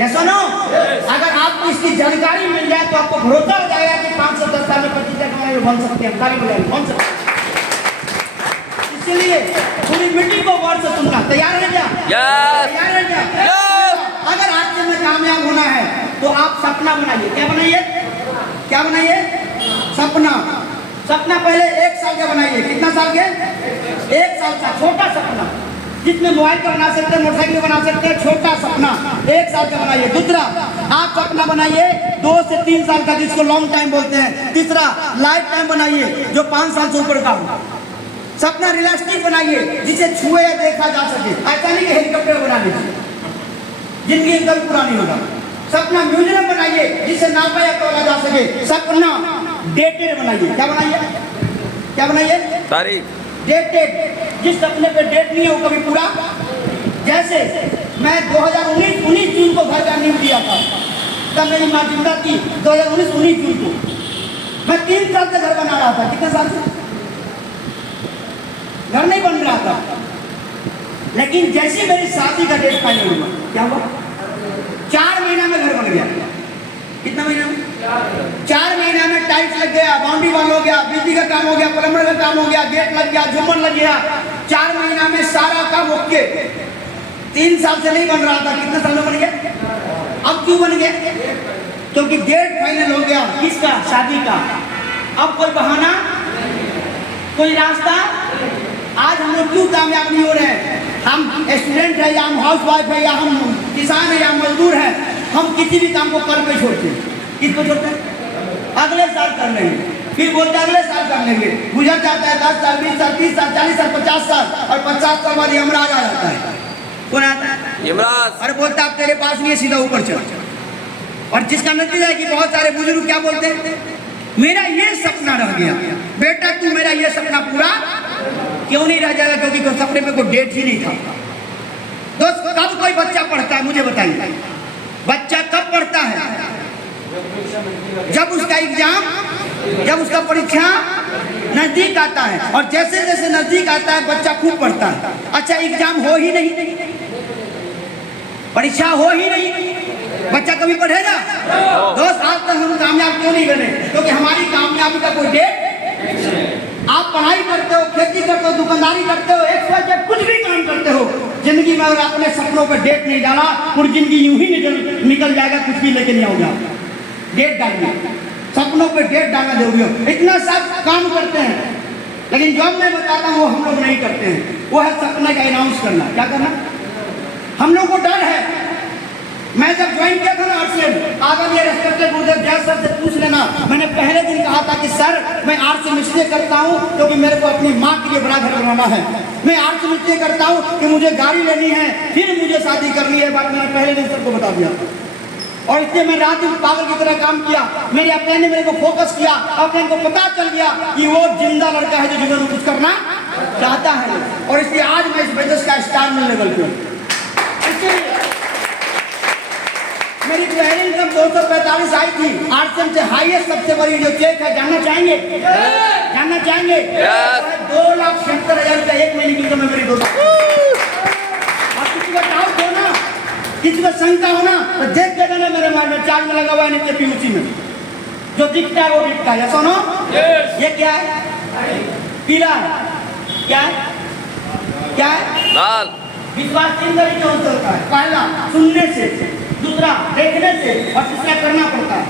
Yes और no? अगर आपको इसकी जानकारी मिल जाए तो आपको भरोसा हो जाएगा कि 510 साल में 25 कमाई बन सकते हैं, ताली बजाएं, बन सकते हैं। इसलिए पूरी मीटिंग को गौर से सुनना। तैयार है क्या? तैयार है क्या? अगर आज से में कामयाब होना है तो आप सपना बनाइए। क्या बनाइए? क्या बनाइए? सपना। सपना पहले 1 साल का बनाइए। कितना साल के? 1 साल का छोटा सपना, जिसमें मोबाइल का बना सकते हैं, मोटरसाइकिल बना सकते हैं। छोटा सपना 1 साल का बनाइए। दूसरा, आप सपना बनाइए 2 से 3 साल का, जिसको लॉन्ग टाइम बोलते हैं। तीसरा, लाइफ टाइम बनाइए जो 5 साल से ऊपर का हो। सपना रियलिस्टिक बनाइए, जिसे छुए या देखा जा सके। ऐसा नहीं कि हेलीकॉप्टर बना लीजिए, जिंदगी एकदम पुरानी होगा। सपना म्यूजियम बनाइए, जिसे नापा या तोला जा सके। सपना डेटेड बनाइए। क्या बनाइए? क्या बनाइए? डेटेड। जिस सपने पे डेट नहीं हो कभी पूरा। जैसे मैं 2019 जून को घर का नींव दिया था, तब मेरी माँ जिंदा थी। 2019 जून को मैं 3 साल से घर बना रहा था। कितने साल से? घर नहीं बन रहा था, लेकिन जैसे मेरी शादी का डेट फाइनल हुआ, क्या हुआ? 4 महीना में घर बन गया। कितना महीना में? 4 महीना में टाइल्स लग गया, बाउंड्री वॉल हो गया, बिजली का काम हो गया, प्लम्बर का काम हो गया, गेट लग गया, झूमर लग गया। 4 महीना में सारा काम ओके। 3 साल से नहीं बन रहा था, कितने साल में बन गया? अब क्यों बन गया? क्योंकि डेट फाइनल हो गया। किसका? शादी का। अब कोई बहाना, कोई रास्ता। आज हम लोग क्यों कामयाब नहीं हो रहे हैं? हम स्टूडेंट है या हम हाउस वाइफ है या हम किसान है या मजदूर है, हम किसी भी काम को कल पे छोड़ते हैं। किसको छोड़ते हैं? अगले साल कर लेंगे, फिर बोलते अगले साल कर लेंगे। गुजर जाता है 10 साल, 20 साल, 30 साल, 40 साल, 50 साल, और 50 साल बाद यमराज आ जाता है। कौन आता है? यमराज। अरे बोलता अब तेरे पास नहीं है, सीधा ऊपर चल। और जिसका नतीजा है कि बहुत सारे बुजुर्ग क्या बोलते हैं? मेरा ये सपना रह गया। बेटा तू मेरा ये सपना पूरा क्यों नहीं रह जाएगा? क्योंकि कोई सपने में कोई डेट ही नहीं था। दोस्त, कब कोई बच्चा पढ़ता है? मुझे बताइए, बच्चा कब पढ़ता है? जब उसका एग्जाम, जब उसका परीक्षा नजदीक आता है। और जैसे जैसे नजदीक आता है बच्चा खूब पढ़ता है। अच्छा, एग्जाम हो ही नहीं, परीक्षा हो ही नहीं, बच्चा कभी पढ़ेगा? दोस्त, आज तक हम कामयाब क्यों नहीं बने? क्योंकि हमारी कामयाबी का कोई डेट। आप पढ़ाई करते हो, खेती करते हो, दुकानदारी करते हो, एक कुछ भी काम करते हो जिंदगी में, अगर आपने सपनों पर डेट नहीं डाला, पूरी जिंदगी यूं ही निकल जाएगा। कुछ भी लेके नहीं आओगे। डेट डालिए, सपनों पर डेट डालना जरूरी हो। इतना सब काम करते हैं, लेकिन जो मैं बताता हूँ वो हम लोग नहीं करते हैं। वो है सपने का अनाउंस करना। क्या करना? हम लोग को डर है। मैं जब ज्वाइन किया था ना आरसीएम, आगे ये रेस्पेक्टेड गुरुदेव जय सर से पूछ लेना, मैंने पहले दिन कहा था कि सर मैं आरसीएम इसलिए करता हूँ क्योंकि मेरे को अपनी माँ के लिए बड़ा घर बनवाना है। मैं आरसीएम इसलिए करता हूँ कि मुझे गाड़ी लेनी है, फिर मुझे शादी करनी है। बात मैंने पहले दिन सर को बता दिया। और इसलिए मैं रात दिन पागल की तरह काम किया। मेरे अपने ने मेरे को फोकस किया। अपने को पता चल गया कि वो जिंदा लड़का है जो जीवन में कुछ करना चाहता है। और इसलिए आज मैं इस बिजनेस का स्टार में लेवल पे हूँ। मेरी पहली इनकम 245 आई थी। आरसीएम से हाईएस्ट सबसे बड़ी जो चेक है, जानना चाहेंगे? जानना चाहेंगे? 2,76,000 रुपया 1 महीने की इनकम है मेरी। दोस्तों, और किसी को डाउट हो ना, किसी को शंका हो ना, तो देख के देना मेरे माइंड में चार्ज में लगा हुआ है नीचे पीयूसी में, जो दिखता है वो दिखता है। सुनो, ये क्या है? पीला है। क्या है? क्या है? लाल। विश्वास 3 तरीके से होता है। पहला सुनने से, दूसरा देखने से, और तीसरा करना पड़ता है।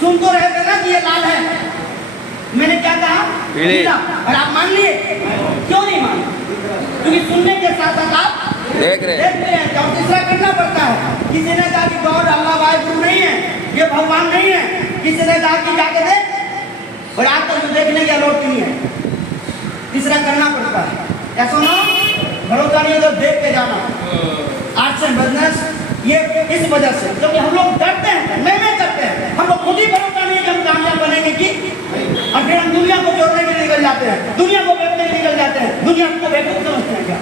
सुन तो रहे थे ना कि ये लाल है, मैंने क्या कहा? पीला। और आप मान लिए? क्यों नहीं मान? क्योंकि सुनने के साथ साथ आप देख रहे हैं। और तीसरा करना पड़ता है। किसी ने कहा कि गॉड अल्लाह वाहिगुरु नहीं है, ये भगवान नहीं है। किसी ने कहा कि जाके देख, और आज तक देखने की अलाउड नहीं है। तीसरा करना पड़ता है। ऐसा ना भरोसा नहीं है तो देख के जाना। आर्ट्स एंड बिजनेस ये इस वजह से, क्योंकि हम लोग डरते हैं, मैं करते हैं। हम लोग खुद ही भरोसा नहीं है कि हम कामयाब बनेंगे कि, और फिर हम दुनिया को जोड़ने के लिए निकल जाते हैं, दुनिया को बेचने के लिए निकल जाते हैं। दुनिया को बेवकूफ समझते हैं क्या?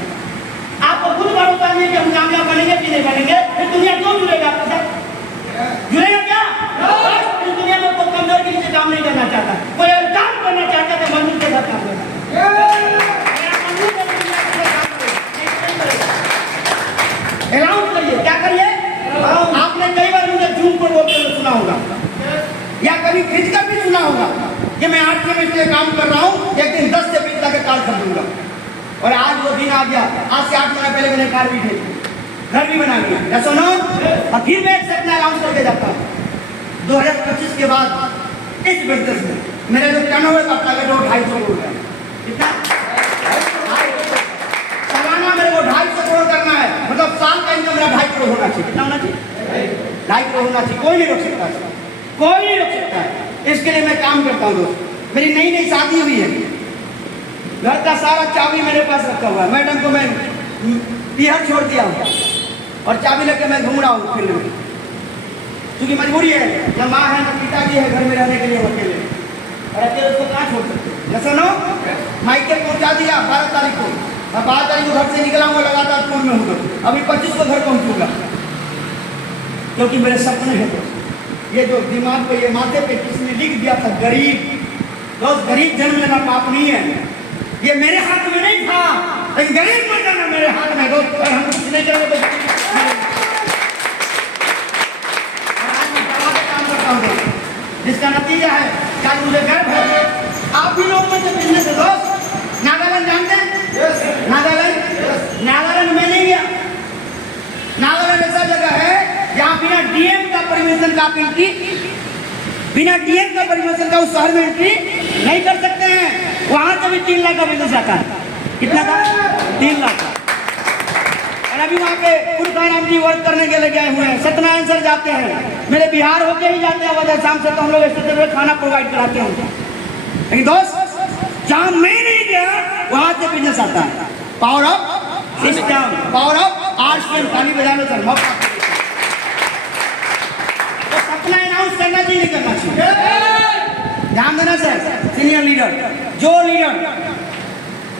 आपको खुद भरोसा नहीं है कि हम कामयाब बनेंगे कि नहीं बनेंगे, फिर दुनिया क्यों जुड़ेगा आपके साथ? जुड़ेगा क्या? इस दुनिया में कोई कमजोर के नीचे काम नहीं करना चाहता। कोई अगर काम करना चाहता है तो मजदूर के साथ काम करना। अलाउंस करिए। क्या करिए? आपने आपने कई बार मुझे झूठ पर बोलते हुए सुना होगा या कभी खींचकर भी सुना होगा कि मैं 8 में इसलिए काम कर रहा हूँ, एक दिन 10 से 20 लाख कार खरीदूंगा। और आज वो दिन आ गया। आज से 8 महीना पहले मैंने कार भी खरीदी, घर भी बना लिया। या सुनो, और फिर मैं एक सपना अनाउंस करके जाता हूँ 2025 के बाद इस बिजनेस में मेरा जो टर्नओवर का टारगेट है वो 250 करोड़ है। कितना? सालाना मेरे को 250 करोड़ करना है, मतलब साल का इनकम मेरा 2.5 करोड़ होना चाहिए। कितना होना चाहिए? 2.5 करोड़ होना चाहिए। कोई नहीं रोक सकता, कोई नहीं रोक सकता है। इसके लिए मैं काम करता हूँ दोस्त। मेरी नई नई शादी हुई है, घर का सारा चाबी मेरे पास रखा हुआ है। मैडम को मैं बिहार छोड़ दिया हूँ और चाबी लेके मैं घूम रहा हूँ फील्ड में, क्योंकि मजबूरी है। न माँ है न पिताजी है घर में रहने के लिए अकेले, और अकेले उसको कहाँ छोड़ सकते। जैसे नो माइके पहुँचा दिया 12 तारीख को, और 12 तारीख को घर से निकला हुआ लगातार फोन में हूँ। अभी 25 को घर पहुँचूंगा, क्योंकि मेरे सपने हैं। ये जो दिमाग पे ये माथे पे किसने लिख दिया था गरीब, दोस्त गरीब जन्म लेना पाप नहीं है। ये मेरे हाथ में नहीं था, लेकिन गरीब मर जाना मेरे हाथ में दोस्त। और हम कुछ नहीं करेंगे तो काम करता हूँ, जिसका नतीजा है क्या मुझे गर्व है। आप भी लोग मुझे बिजनेस है दोस्त। नागालैंड जानते हैं? नागालैंड में नहीं गया। नागालैंड ऐसा जगह है जहाँ बिना डीएम का परमिशन का आप एंट्री, बिना डीएम का परमिशन का उस शहर में एंट्री नहीं कर सकते हैं। वहां से भी 3 लाख का बिजनेस आता है। कितना का? 3 लाख का। और अभी वहाँ पे कुलकाराम जी वर्क करने के लिए गए हुए हैं। सत्यनारायण सर जाते हैं, मेरे बिहार होके ही जाते हैं। वजह शाम से तो हम लोग स्टेशन पे खाना प्रोवाइड कराते हैं। लेकिन दोस्त जहाँ मैं नहीं गया वहां से बिजनेस आता है। Power of system, power of arts. ताली बजाने सर मौका सपना अनाउंस करना चाहिए, नहीं करना चाहिए। ध्यान देना सर। सीनियर लीडर, जो लीडर